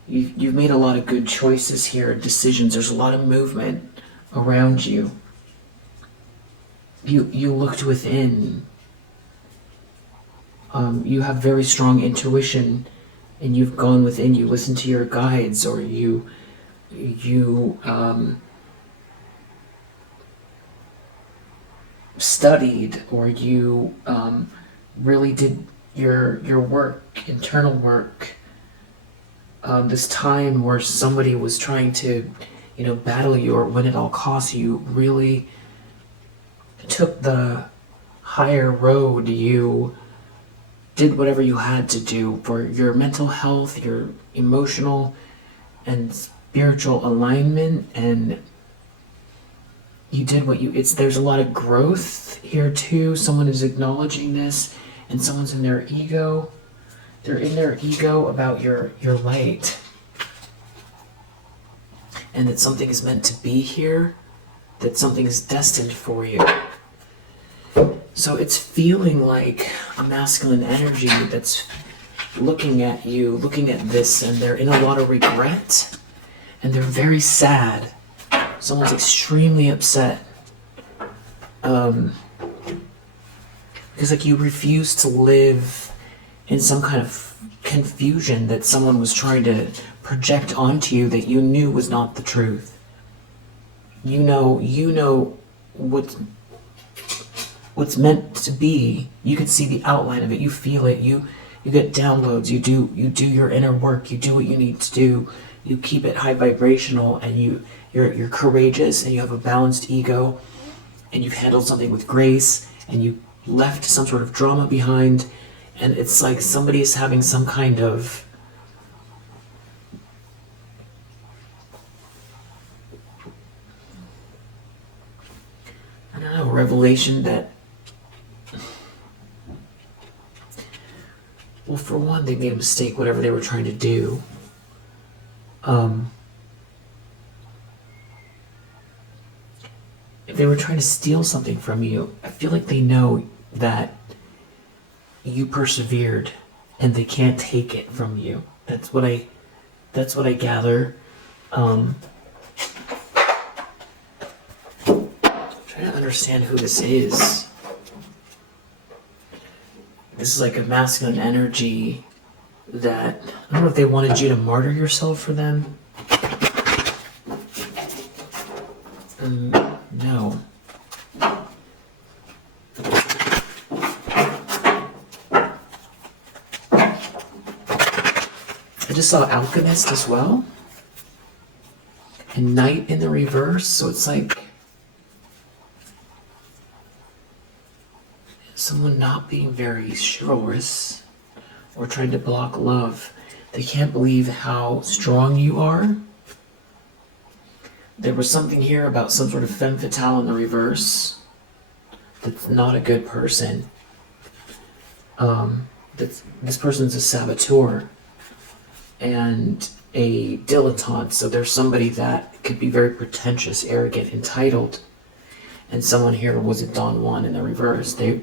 You've made a lot of good choices here, decisions. There's a lot of movement around you. You looked within. You have very strong intuition, and you've gone within. You listen to your guides, or you studied, or you really did your work, internal work. This time where somebody was trying to, battle you or win at all costs, you really took the higher road. You did whatever you had to do for your mental health, your emotional and spiritual alignment, and you did what there's a lot of growth here too. Someone is acknowledging this, and someone's in their ego. They're in their ego about your light, and that something is meant to be here, that something is destined for you. So it's feeling like a masculine energy that's looking at you, looking at this, and they're in a lot of regret, and they're very sad. Someone's extremely upset. Because you refuse to live in some kind of confusion that someone was trying to project onto you that you knew was not the truth. You know what's meant to be. You can see the outline of it. You feel it. You get downloads. You do your inner work. You do what you need to do. You keep it high vibrational, and you're courageous, and you have a balanced ego, and you've handled something with grace, and you left some sort of drama behind, and it's like somebody is having some kind of revelation that, well, for one, they made a mistake, whatever they were trying to do. If they were trying to steal something from you, I feel like they know that you persevered, and they can't take it from you. That's what I gather. Trying to understand who this is. This is like a masculine energy that, I don't know if they wanted you to martyr yourself for them. No. I just saw Alchemist as well. And Knight in the reverse, so it's like someone not being very chivalrous or trying to block love. They can't believe how strong you are. There was something here about some sort of femme fatale in the reverse. That's not a good person. This person's a saboteur and a dilettante. So there's somebody that could be very pretentious, arrogant, entitled. And someone here was a Don Juan in the reverse. They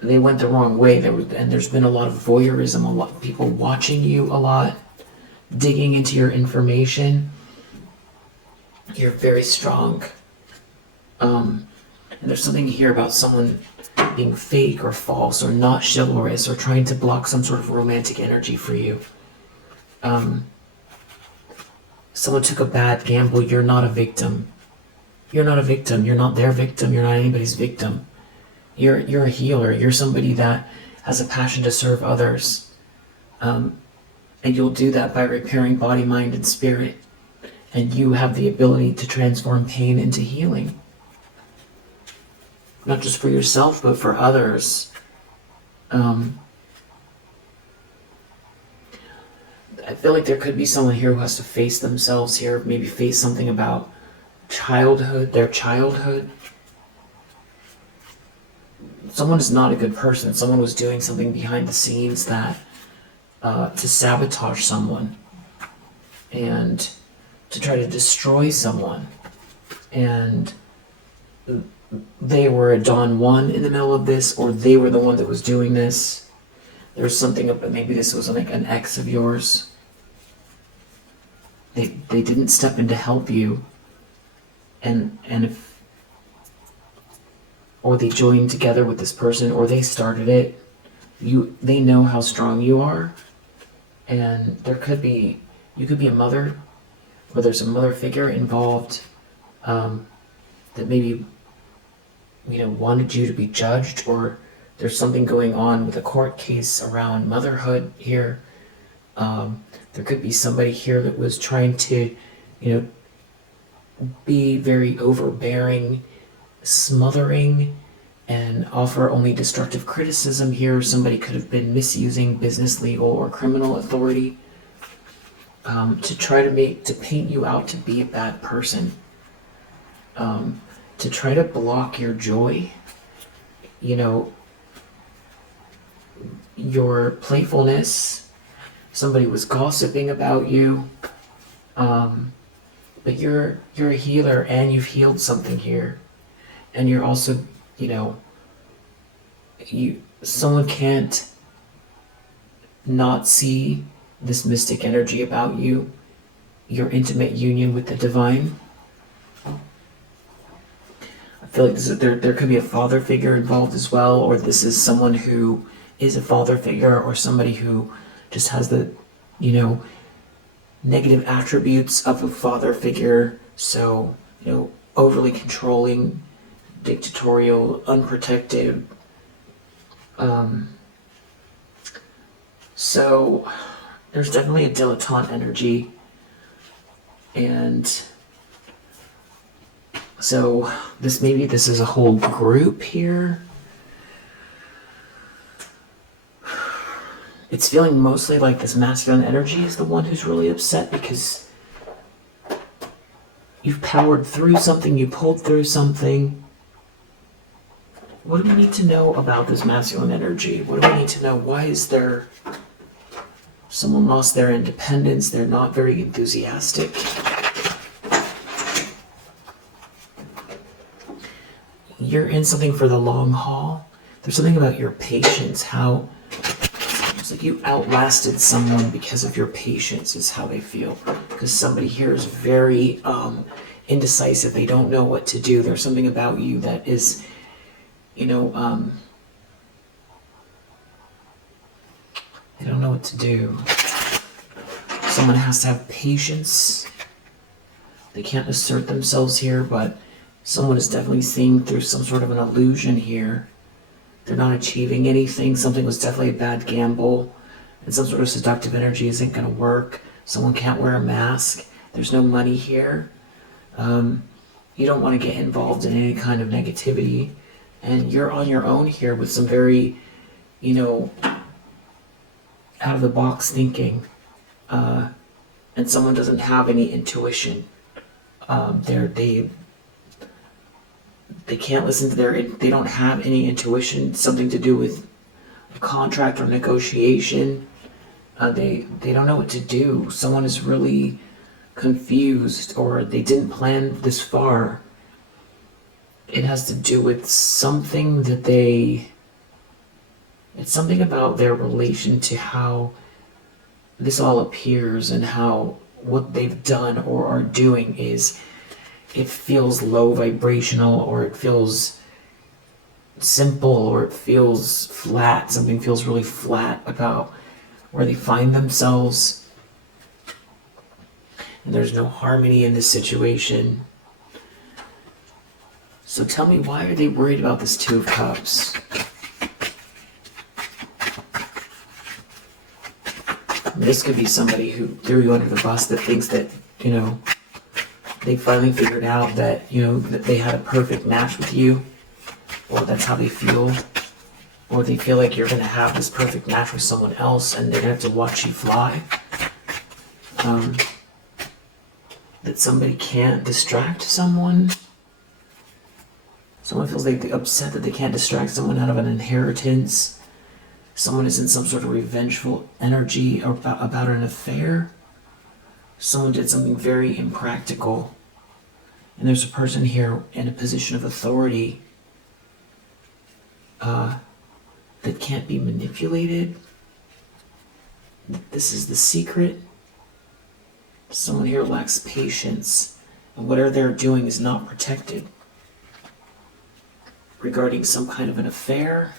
went the wrong way. And there's been a lot of voyeurism, a lot of people watching you a lot, digging into your information. You're very strong. And there's something here about someone being fake or false or not chivalrous or trying to block some sort of romantic energy for you. Someone took a bad gamble. You're not a victim. You're not a victim. You're not their victim. You're not anybody's victim. You're a healer. You're somebody that has a passion to serve others. And you'll do that by repairing body, mind, and spirit. And you have the ability to transform pain into healing. Not just for yourself, but for others. I feel like there could be someone here who has to face themselves here, maybe face something about childhood, their childhood. Someone is not a good person. Someone was doing something behind the scenes that to sabotage someone and to try to destroy someone. And they were a Dawn 1 in the middle of this, or they were the one that was doing this. There's something about, maybe this was like an ex of yours. They didn't step in to help you, and if, or they joined together with this person, or they started it. They know how strong you are, and you could be a mother, or there's a mother figure involved that maybe wanted you to be judged, or there's something going on with a court case around motherhood here. There could be somebody here that was trying to, be very overbearing, smothering, and offer only destructive criticism here. Somebody could have been misusing business, legal, or criminal authority to try to paint you out to be a bad person, to try to block your joy, your playfulness. Somebody was gossiping about you, but you're a healer, and you've healed something here, and you're also, someone can't not see this mystic energy about you, your intimate union with the divine. I feel like there could be a father figure involved as well, or this is someone who is a father figure, or somebody who just has the, negative attributes of a father figure. So, overly controlling, dictatorial, unprotected. So there's definitely a dilettante energy. And so this is a whole group here. It's feeling mostly like this masculine energy is the one who's really upset, because you've powered through something, you pulled through something. What do we need to know about this masculine energy? What do we need to know? Why is there someone lost their independence? They're not very enthusiastic. You're in something for the long haul. There's something about your patience, how it's like you outlasted someone because of your patience is how they feel. Because somebody here is very indecisive. They don't know what to do. There's something about you that is, they don't know what to do. Someone has to have patience. They can't assert themselves here, but someone is definitely seeing through some sort of an illusion here. They're not achieving anything. Something was definitely a bad gamble, and some sort of seductive energy isn't going to work. Someone can't wear a mask. There's no money here. You don't want to get involved in any kind of negativity, and you're on your own here with some very, out of the box thinking, and someone doesn't have any intuition. They can't listen to they don't have any intuition, something to do with a contract or negotiation. They don't know what to do. Someone is really confused, or they didn't plan this far. It has to do with something that it's something about their relation to how this all appears, and how what they've done or are doing is, it feels low vibrational, or it feels simple, or it feels flat. Something feels really flat about where they find themselves. And there's no harmony in this situation. So tell me, why are they worried about this Two of Cups? This could be somebody who threw you under the bus, that thinks that, they finally figured out that, that they had a perfect match with you, or that's how they feel, or they feel like you're going to have this perfect match with someone else, and they're going to have to watch you fly. that somebody can't distract someone. Someone feels like they're upset that they can't distract someone out of an inheritance. Someone is in some sort of revengeful energy about an affair. Someone did something very impractical. And there's a person here in a position of authority that can't be manipulated. This is the secret. Someone here lacks patience, and whatever they're doing is not protected. Regarding some kind of an affair,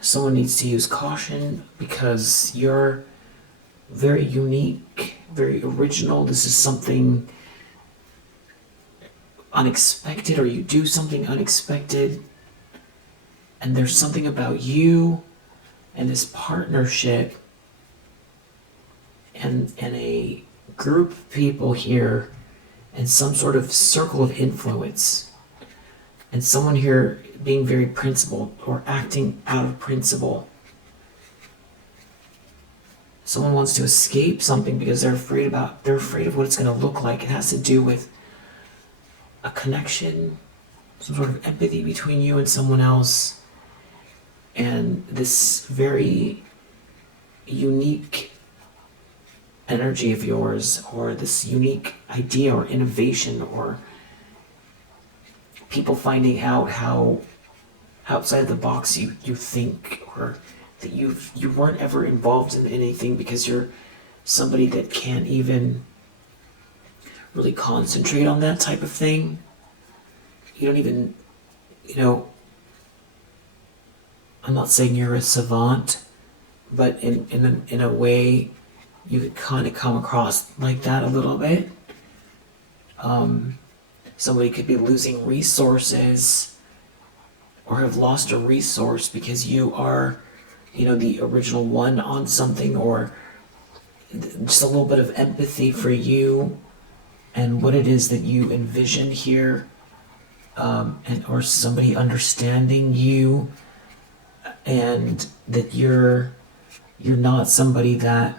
someone needs to use caution because you're very unique, very original. This is something unexpected, or you do something unexpected, and there's something about you and this partnership and a group of people here and some sort of circle of influence, and someone here being very principled or acting out of principle. Someone wants to escape something because they're afraid of what it's going to look like. It has to do with a connection, some sort of empathy between you and someone else, and this very unique energy of yours, or this unique idea or innovation, or people finding out how outside of the box you think, or that you weren't ever involved in anything because you're somebody that can't even really concentrate on that type of thing. You don't even, I'm not saying you're a savant, but in a way you could kind of come across like that a little bit. Somebody could be losing resources or have lost a resource because you are, the original one on something, or just a little bit of empathy for you and what it is that you envision here, or somebody understanding you, and that you're not somebody that,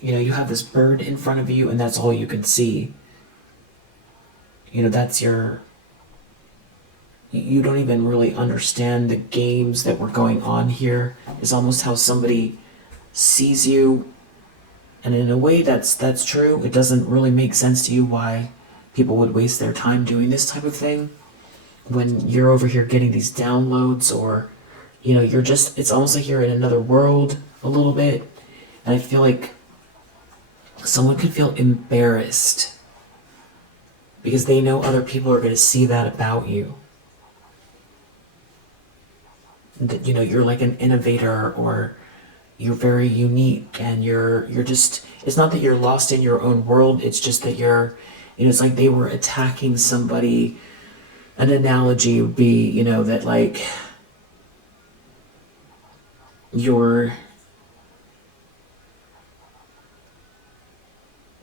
you have this bird in front of you and that's all you can see. That's you don't even really understand the games that were going on here. It's almost how somebody sees you. And in a way that's true. It doesn't really make sense to you why people would waste their time doing this type of thing when you're over here getting these downloads, or, it's almost like you're in another world a little bit. And I feel like someone could feel embarrassed because they know other people are going to see that about you. That, you're like an innovator, or you're very unique, and you're just, it's not that you're lost in your own world, it's just that you're, it's like they were attacking somebody. An analogy would be, that like you're,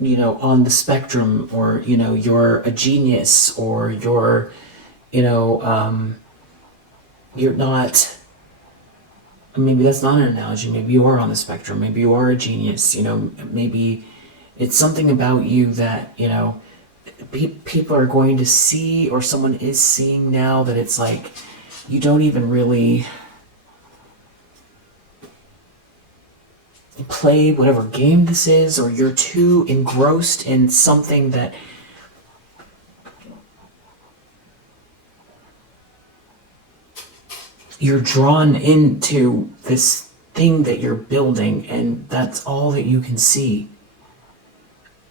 on the spectrum, or, you're a genius, or you're, you're not, maybe that's not an analogy, maybe you are on the spectrum, maybe you are a genius, maybe it's something about you that, people are going to see, or someone is seeing now, that it's like you don't even really play whatever game this is, or you're too engrossed in something that you're drawn into this thing that you're building, and that's all that you can see.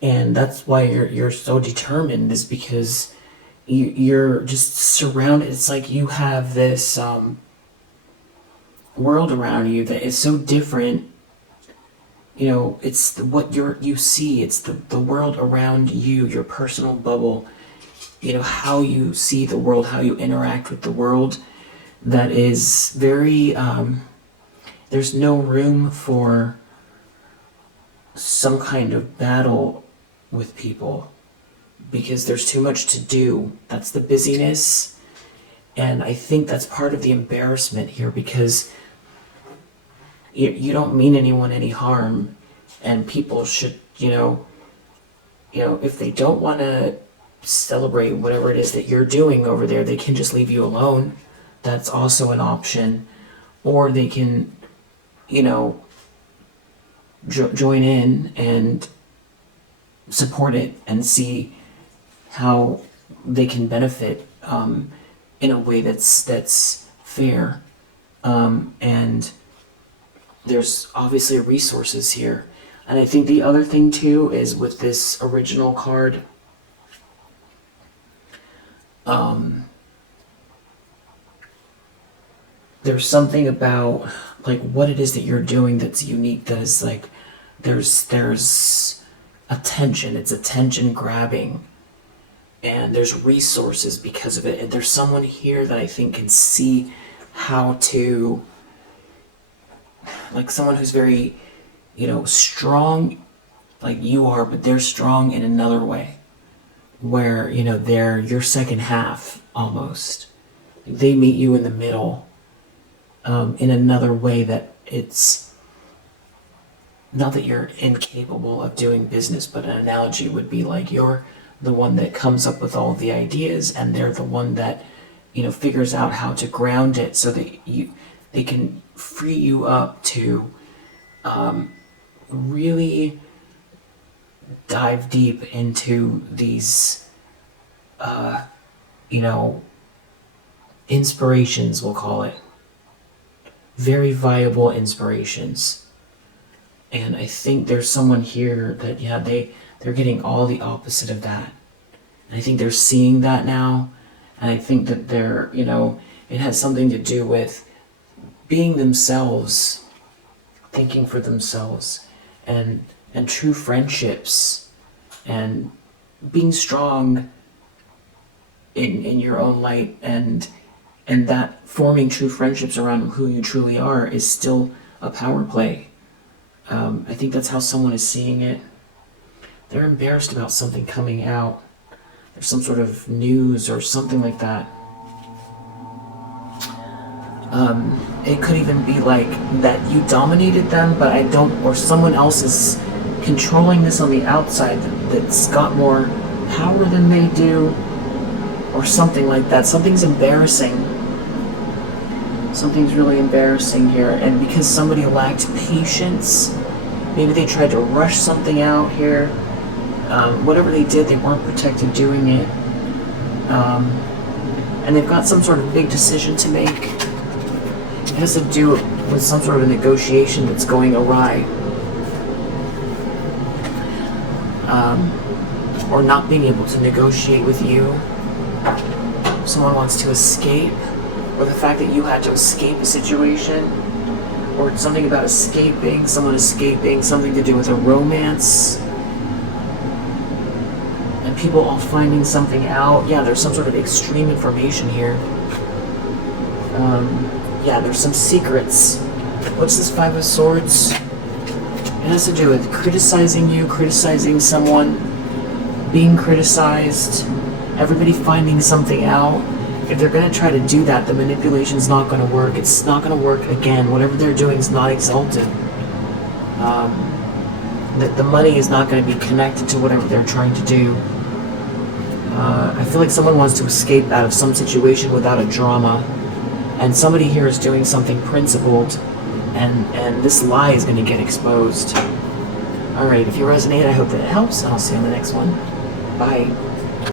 And that's why you're so determined, is because you're just surrounded. It's like you have this world around you that is so different. It's what you see. It's the world around you, your personal bubble. How you see the world, how you interact with the world. That is very. There's no room for some kind of battle with people, because there's too much to do. That's the busyness. And I think that's part of the embarrassment here, because you don't mean anyone any harm, and people should, if they don't want to celebrate whatever it is that you're doing over there, they can just leave you alone. That's also an option. Or they can, join in and support it and see how they can benefit in a way that's fair. And there's obviously resources here. And I think the other thing too is with this original card, there's something about like what it is that you're doing that's unique, that is like there's attention, it's attention grabbing, and there's resources because of it. And there's someone here that I think can see how to, like someone who's very, strong like you are, but they're strong in another way where, they're your second half almost. They meet you in the middle, in another way that it's not that you're incapable of doing business, but an analogy would be like you're the one that comes up with all the ideas, and they're the one that, figures out how to ground it so that they can free you up to really dive deep into these, inspirations, we'll call it. Very viable inspirations. And I think there's someone here that, they're getting all the opposite of that. And I think they're seeing that now. And I think that they're, it has something to do with being themselves, thinking for themselves, and true friendships, and being strong in your own light, and that forming true friendships around who you truly are is still a power play. I think that's how someone is seeing it. They're embarrassed about something coming out. There's some sort of news or something like that. It could even be like that you dominated them, but I don't, or someone else is controlling this on the outside that's got more power than they do, or something like that. Something's embarrassing. Something's really embarrassing here, and because somebody lacked patience, maybe they tried to rush something out here. Whatever they did, they weren't protected doing it. And they've got some sort of big decision to make. It has to do with some sort of a negotiation that's going awry. Or not being able to negotiate with you. Someone wants to escape, or the fact that you had to escape a situation, or something about escaping, someone escaping, something to do with a romance, and people all finding something out. Yeah, there's some sort of extreme information here. There's some secrets. What's this Five of Swords? It has to do with criticizing you, criticizing someone, being criticized, everybody finding something out. If they're going to try to do that, the manipulation's not going to work. It's not going to work again. Whatever they're doing is not exalted. The money is not going to be connected to whatever they're trying to do. I feel like someone wants to escape out of some situation without a drama. And somebody here is doing something principled, and this lie is going to get exposed. Alright, if you resonate, I hope that it helps, and I'll see you on the next one. Bye.